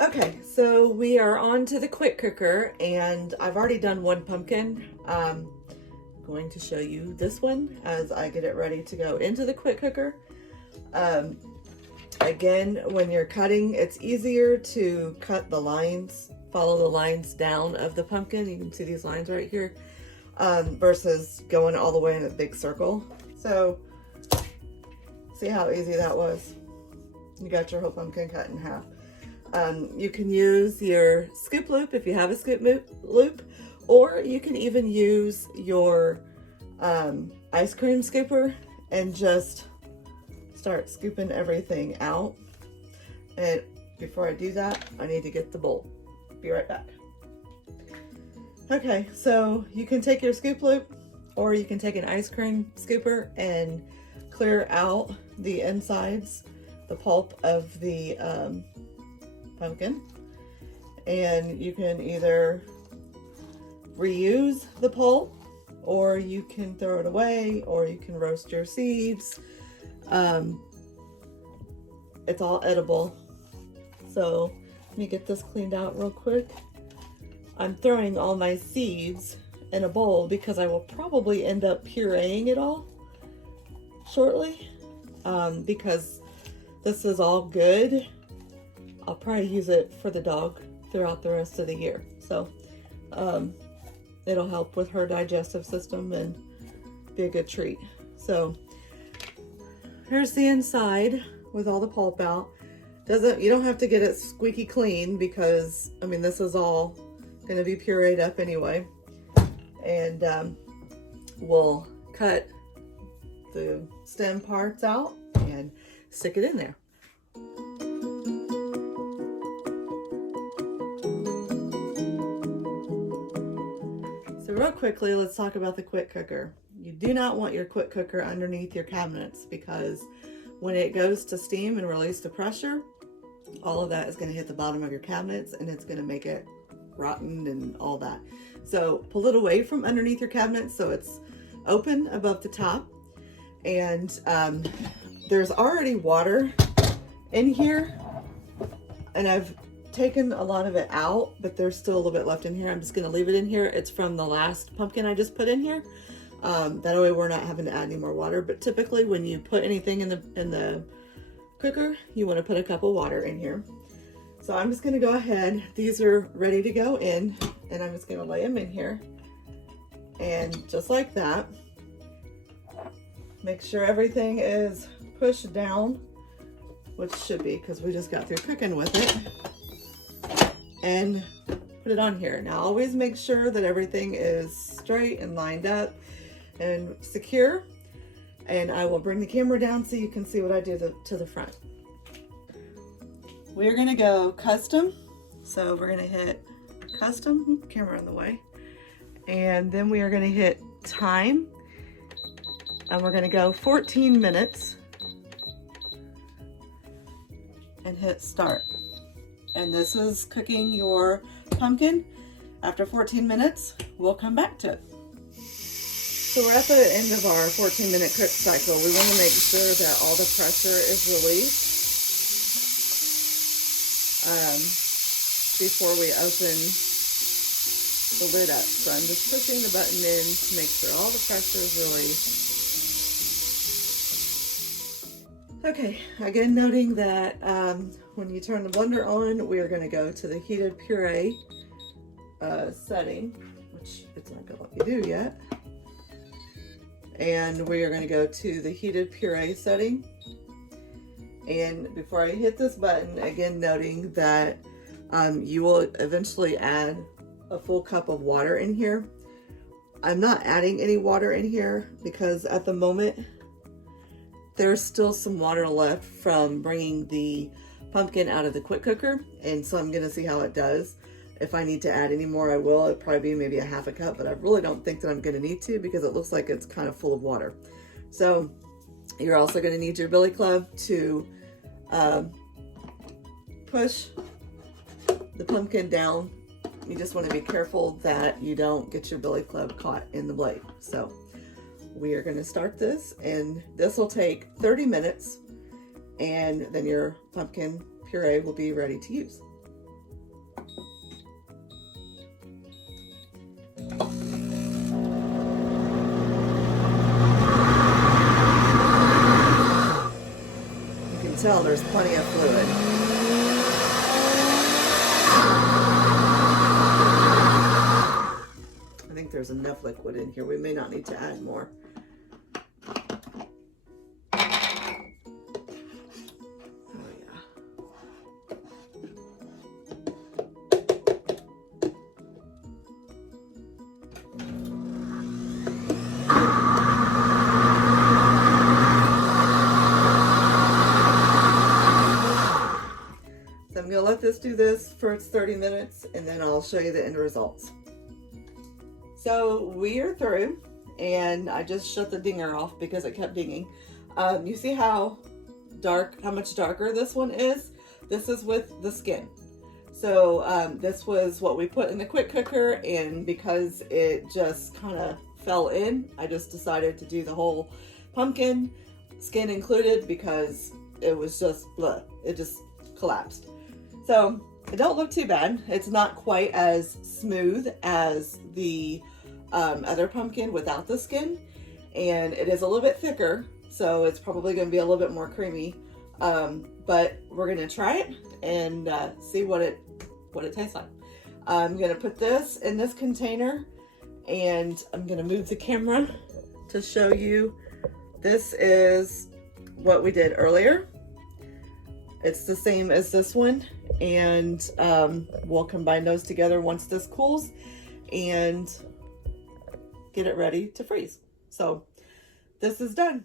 Okay, so we are on to the quick cooker, and I've already done one pumpkin. I'm going to show you this one as I get it ready to go into the quick cooker. Again, when you're cutting, it's easier to cut the lines, follow the lines down of the pumpkin. You can see these lines right here, versus going all the way in a big circle. So, see how easy that was? You got your whole pumpkin cut in half. You can use your scoop loop if you have a scoop loop, or you can even use your ice cream scooper and just start scooping everything out. And before I do that, I need to get the bowl. Be right back. Okay, so you can take your scoop loop, or you can take an ice cream scooper and clear out the insides, the pulp of the pumpkin, and you can either reuse the pulp, or you can throw it away, or you can roast your seeds. It's all edible. So let me get this cleaned out real quick. I'm throwing all my seeds in a bowl because I will probably end up pureeing it all shortly, because this is all good. I'll probably use it for the dog throughout the rest of the year. So it'll help with her digestive system and be a good treat. So here's the inside with all the pulp out. You don't have to get it squeaky clean because, I mean, this is all going to be pureed up anyway. And we'll cut the stem parts out and stick it in there. So real quickly, let's talk about the quick cooker. You do not want your quick cooker underneath your cabinets, because when it goes to steam and release the pressure, all of that is going to hit the bottom of your cabinets, and it's going to make it rotten and all that. So pull it away from underneath your cabinets so it's open above the top. And there's already water in here, and I've taken a lot of it out, but there's still a little bit left in here. I'm just going to leave it in here. It's from the last pumpkin I just put in here. That way we're not having to add any more water. But typically when you put anything in the cooker, you want to put a cup of water in here. So I'm just going to go ahead. These are ready to go in, and I'm just going to lay them in here. And just like that, make sure everything is pushed down, which should be, because we just got through cooking with it, and put it on here. Now always make sure that everything is straight and lined up and secure. And I will bring the camera down so you can see what I do to the front. We're gonna go custom. So we're gonna hit custom, camera in the way. And then we are gonna hit time. And we're gonna go 14 minutes. And hit start. And this is cooking your pumpkin. After 14 minutes, we'll come back to it. So we're at the end of our 14-minute cook cycle. We want to make sure that all the pressure is released before we open the lid up. So I'm just pushing the button in to make sure all the pressure is released. Okay, again noting that when you turn the blender on, we are going to go to the heated puree setting, which it's not going to let me do yet. And we are going to go to the heated puree setting. And before I hit this button, again noting that you will eventually add a full cup of water in here. I'm not adding any water in here because at the moment there's still some water left from bringing the pumpkin out of the quick cooker, and so I'm going to see how it does. If I need to add any more, I will. It'll probably be maybe a half a cup, but I really don't think that I'm going to need to because it looks like it's kind of full of water. So you're also going to need your billy club to push the pumpkin down. You just want to be careful that you don't get your billy club caught in the blade. So we are going to start this, and this will take 30 minutes, and then your pumpkin puree will be ready to use. tell there's plenty of fluid. I think there's enough liquid in here. We may not need to add more. I'm going to let this do this for its 30 minutes and then I'll show you the end results. So we are through, and I just shut the dinger off because it kept dinging. You see how much darker this one is? This is with the skin. So this was what we put in the quick cooker, and because it just kind of fell in, I just decided to do the whole pumpkin, skin included, because it was just bleh, it just collapsed. So it don't look too bad. It's not quite as smooth as the other pumpkin without the skin, and it is a little bit thicker, so it's probably going to be a little bit more creamy. But we're going to try it and see what it tastes like. I'm going to put this in this container, and I'm going to move the camera to show you. This is what we did earlier. It's the same as this one, and we'll combine those together once this cools and get it ready to freeze. So this is done.